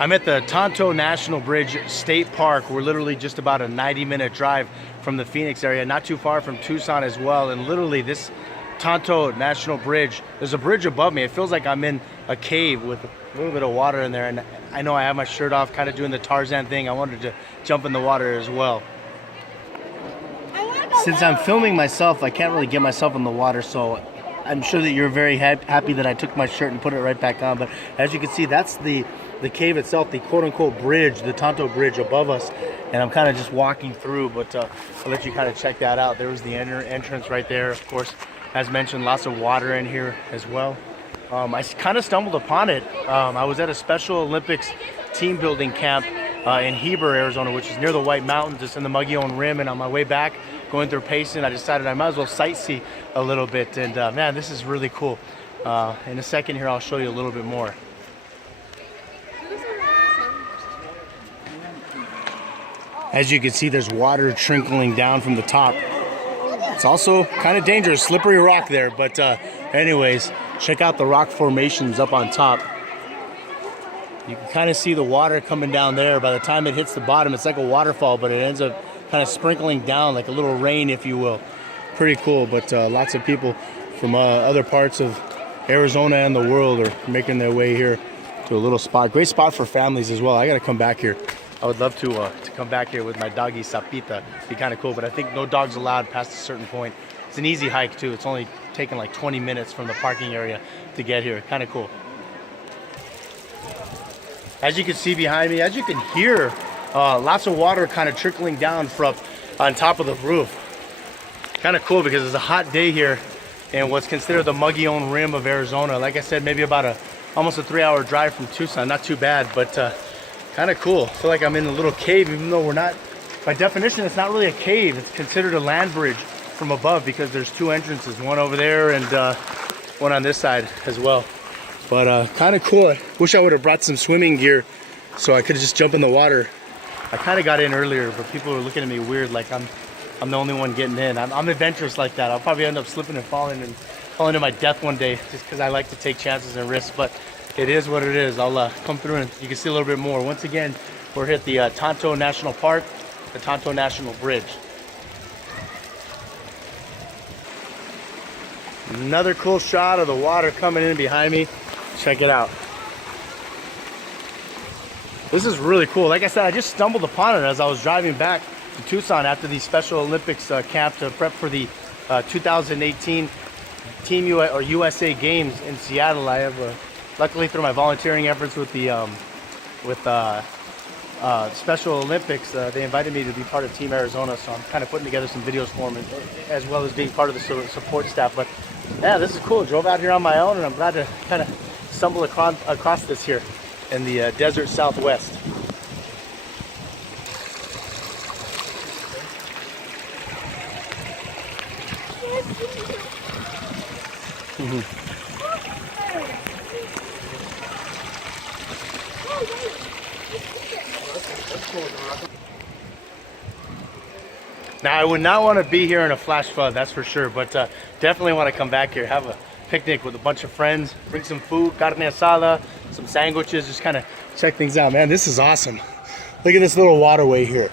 I'm at the Tonto National Bridge State Park. We're literally just about a 90-minute drive from the Phoenix area, not too far from Tucson as well. And literally this Tonto National Bridge, there's a bridge above me. It feels like I'm in a cave with a little bit of water in there. And I know I have my shirt off, kind of doing the Tarzan thing. I wanted to jump in the water as well. Since I'm filming myself, I can't really get myself in the water, so I'm sure that you're very happy that I took my shirt and put it right back on. But as you can see, that's the cave itself, the quote-unquote bridge, the Tonto Bridge above us. And I'm kind of just walking through, but I'll let you kind of check that out. There was the entrance right there. Of course, as mentioned, lots of water in here as well. I kind of stumbled upon it. I was at a Special Olympics team building camp in Heber, Arizona, which is near the White Mountains, just in the Mogollon Rim. And on my way back, going through Payson, I decided I might as well sightsee a little bit. And man, this is really cool. In a second here, I'll show you a little bit more. As you can see, there's water trickling down from the top. It's also kind of dangerous, slippery rock there. But anyways, check out the rock formations up on top. You can kind of see the water coming down there. By the time it hits the bottom, it's like a waterfall, but it ends up kind of sprinkling down like a little rain, if you will. Pretty cool, but lots of people from other parts of Arizona and the world are making their way here to a little spot. Great spot for families as well. I got to come back here. I would love to come back here with my doggy Sapita. It'd be kind of cool, but I think no dogs allowed past a certain point. It's an easy hike too. It's only taken like 20 minutes from the parking area to get here. Kind of cool. As you can see behind me, as you can hear, lots of water kind of trickling down from on top of the roof. Kind of cool because it's a hot day here in what's considered the Mogollon Rim of Arizona. Like I said, maybe about almost a 3-hour drive from Tucson. Not too bad, but kind of cool. I feel like I'm in a little cave, even though we're not, by definition, it's not really a cave. It's considered a land bridge from above because there's two entrances, one over there and one on this side as well. But kind of cool. I wish I would have brought some swimming gear so I could just jump in the water. I kind of got in earlier, but people were looking at me weird, like I'm the only one getting in. I'm adventurous like that. I'll probably end up slipping and falling to my death one day just because I like to take chances and risks. But it is what it is. I'll come through and you can see a little bit more. Once again, we're at the Tonto National Park, the Tonto National Bridge. Another cool shot of the water coming in behind me. Check it out. This is really cool. Like I said, I just stumbled upon it as I was driving back to Tucson after the Special Olympics camp to prep for the 2018 Team USA Games in Seattle. I have, luckily through my volunteering efforts with the Special Olympics, they invited me to be part of Team Arizona, so I'm kind of putting together some videos for them, as well as being part of the support staff. But yeah, this is cool. Drove out here on my own, and I'm glad to kind of stumble across this here in the desert Southwest. Now, I would not want to be here in a flash flood, that's for sure, but definitely want to come back here, have a picnic with a bunch of friends, bring some food, carne asada, some sandwiches, just kind of check things out. Man, this is awesome. Look at this little waterway here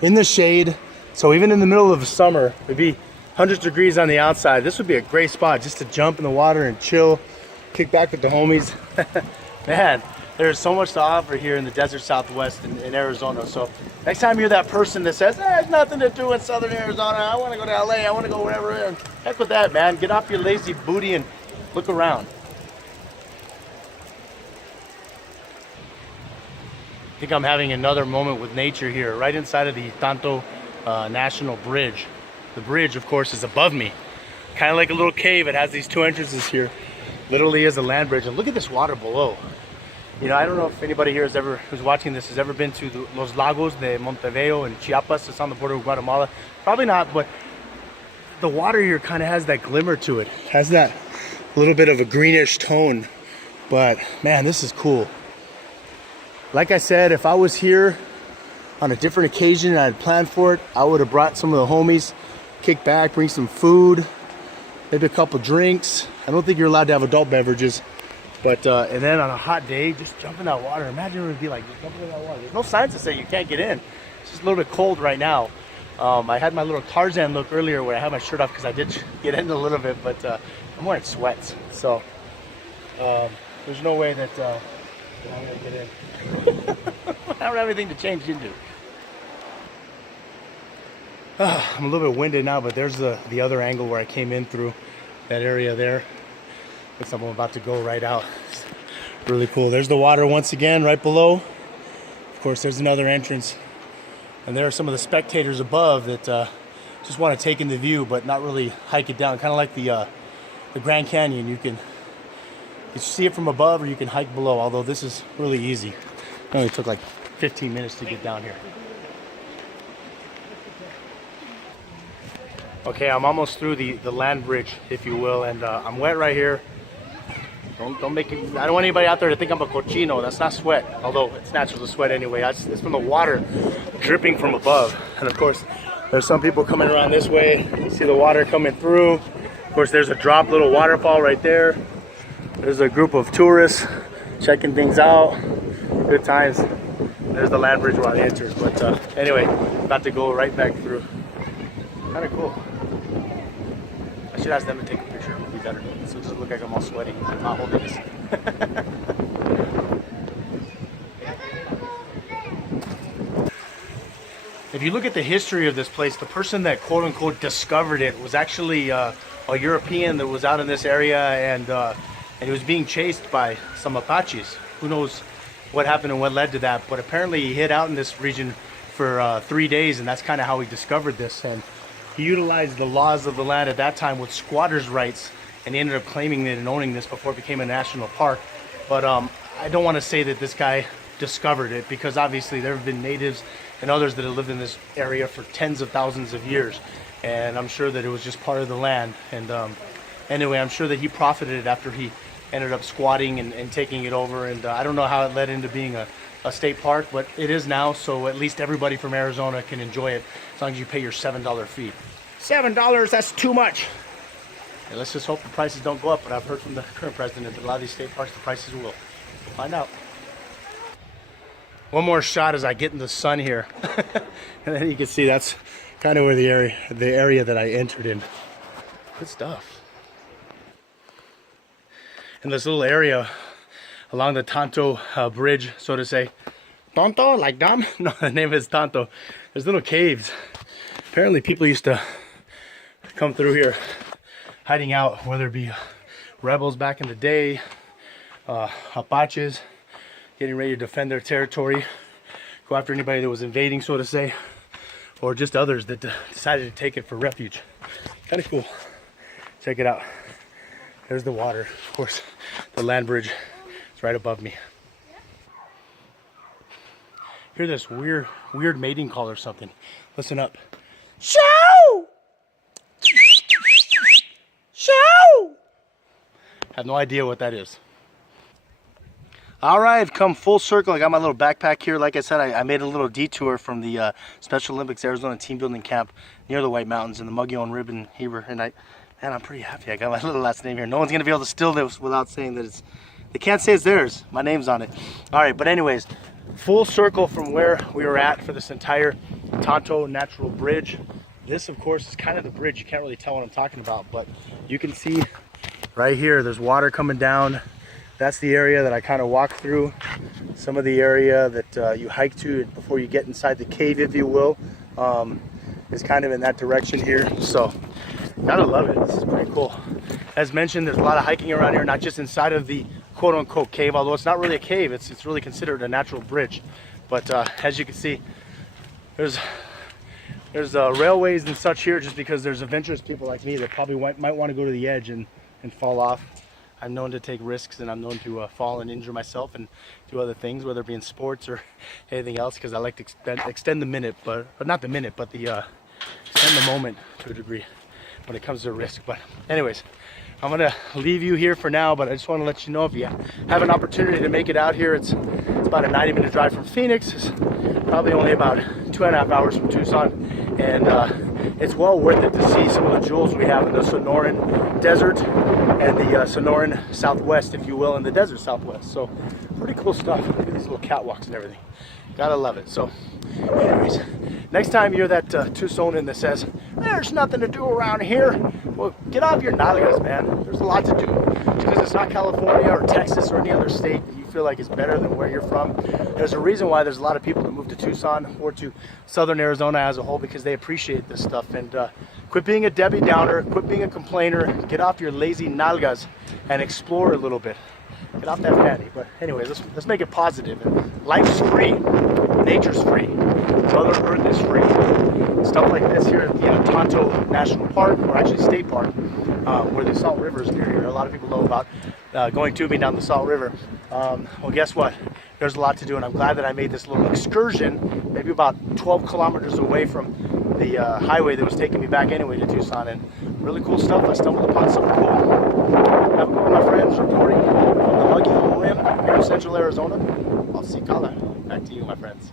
in the shade. So even in the middle of the summer, it'd be hundreds of degrees on the outside. This would be a great spot just to jump in the water and chill, kick back with the homies. Man, there's so much to offer here in the desert Southwest in Arizona. So next time you're that person that says, there's nothing to do in Southern Arizona, I want to go to LA, I want to go wherever, and heck with that, man. Get off your lazy booty and look around. I think I'm having another moment with nature here, right inside of the Tonto National Bridge. The bridge, of course, is above me. Kind of like a little cave. It has these two entrances here. Literally is a land bridge. And look at this water below. You know, I don't know if anybody here who's watching this has ever been to Los Lagos de Monteveo in Chiapas. It's on the border of Guatemala. Probably not, but the water here kind of has that glimmer to it. It has that little bit of a greenish tone. But man, this is cool. Like I said, if I was here on a different occasion and I had planned for it, I would have brought some of the homies, kick back, bring some food, maybe a couple drinks. I don't think you're allowed to have adult beverages, But and then on a hot day, just jump in that water. Imagine what it would be like just jumping in that water. There's no signs to say you can't get in. It's just a little bit cold right now. I had my little Tarzan look earlier where I had my shirt off because I did get in a little bit, but I'm wearing sweats, so there's no way that I'm gonna get in. I don't have anything to change into. I'm a little bit winded now, but there's the other angle where I came in through that area there. Looks like I'm about to go right out. It's really cool. There's the water once again right below. Of course, there's another entrance. And there are some of the spectators above that just want to take in the view, but not really hike it down. Kind of like the Grand Canyon. You can see it from above, or you can hike below. Although this is really easy. It only took like 15 minutes to get down here. Okay, I'm almost through the land bridge, if you will, and I'm wet right here. Don't make it. I don't want anybody out there to think I'm a cochino. That's not sweat, although it's natural to sweat anyway. It's from the water dripping from above. And of course, there's some people coming around this way. You see the water coming through. Of course, there's a drop little waterfall right there. There's a group of tourists checking things out. Good times. There's the land bridge where I entered. But anyway, about to go right back through. Kind of cool. I should ask them to take a picture. It would be better. So it doesn't look like I'm all sweaty. I'm not holding this. If you look at the history of this place, the person that quote unquote discovered it was actually a European that was out in this area, and he was being chased by some Apaches. Who knows what happened and what led to that, but apparently he hid out in this region for 3 days, and that's kind of how he discovered this. And he utilized the laws of the land at that time with squatters' rights, and he ended up claiming it and owning this before it became a national park. But I don't want to say that this guy discovered it, because obviously there have been natives and others that have lived in this area for tens of thousands of years, and I'm sure that it was just part of the land. And anyway, I'm sure that he profited after he ended up squatting and taking it over, and I don't know how it led into being a state park, but it is now, so at least everybody from Arizona can enjoy it as long as you pay your $7 fee. $7, that's too much. And let's just hope the prices don't go up, but I've heard from the current president that a lot of these state parks, the prices will. We'll find out. One more shot as I get in the sun here. And then you can see that's kind of where the area that I entered in. Good stuff. In this little area along the Tonto bridge, so to say. Tonto, like dumb? No, the name is Tonto. There's little caves. Apparently people used to come through here hiding out, whether it be rebels back in the day, Apaches getting ready to defend their territory, go after anybody that was invading, so to say, or just others that decided to take it for refuge. Kind of cool. Check it out. There's the water. Of course, the land bridge is right above me. Hear this weird mating call or something. Listen up. Show! Show! Have no idea what that is. All right, I've come full circle. I got my little backpack here. Like I said, I made a little detour from the Special Olympics Arizona team building camp near the White Mountains in the Muggy and Ribbon Heber, and man, I'm pretty happy I got my little last name here. No one's gonna be able to steal this without saying that it's, they can't say it's theirs. My name's on it. All right, but anyways, full circle from where we were at for this entire Tonto Natural Bridge. This, of course, is kind of the bridge. You can't really tell what I'm talking about, but you can see right here, there's water coming down. That's the area that I kind of walked through. Some of the area that you hike to before you get inside the cave, if you will, is kind of in that direction here. So, gotta love it. This is pretty cool. As mentioned, there's a lot of hiking around here, not just inside of the quote-unquote cave, although it's not really a cave. It's really considered a natural bridge. But as you can see, there's railways and such here, just because there's adventurous people like me that probably might want to go to the edge and fall off. I'm known to take risks, and I'm known to fall and injure myself and do other things, whether it be in sports or anything else, because I like to extend the minute, but not the minute, but the extend the moment to a degree when it comes to risk. But anyways, I'm gonna leave you here for now, but I just want to let you know, if you have an opportunity to make it out here, it's about a 90-minute drive from Phoenix. It's probably only about 2.5 hours from Tucson, and it's well worth it to see some of the jewels we have in the Sonoran Desert and the Sonoran Southwest, if you will, in the desert Southwest. So pretty cool stuff. Look at these little catwalks and everything. Gotta love it. So anyways, next time you're that Tucsonan that says, there's nothing to do around here, well, get off your nalgas, man. There's a lot to do. Just because it's not California or Texas or any other state you feel like it's better than where you're from. There's a reason why there's a lot of people that move to Tucson or to southern Arizona as a whole, because they appreciate this stuff. And quit being a Debbie Downer, quit being a complainer, get off your lazy nalgas and explore a little bit. Get off that fanny. But anyways, let's make it positive. Life's free. Nature's free. Mother Earth is free. Stuff like this here at the Tonto National Park, or actually State Park, where the Salt River is near here. A lot of people know about going tubing down the Salt River. Well, guess what? There's a lot to do, and I'm glad that I made this little excursion, maybe about 12 kilometers away from the highway that was taking me back anyway to Tucson, and really cool stuff. I stumbled upon something cool. Have a good one, my friends, reporting from the muggy rim here in central Arizona. I'll Cicala. Back to you, my friends.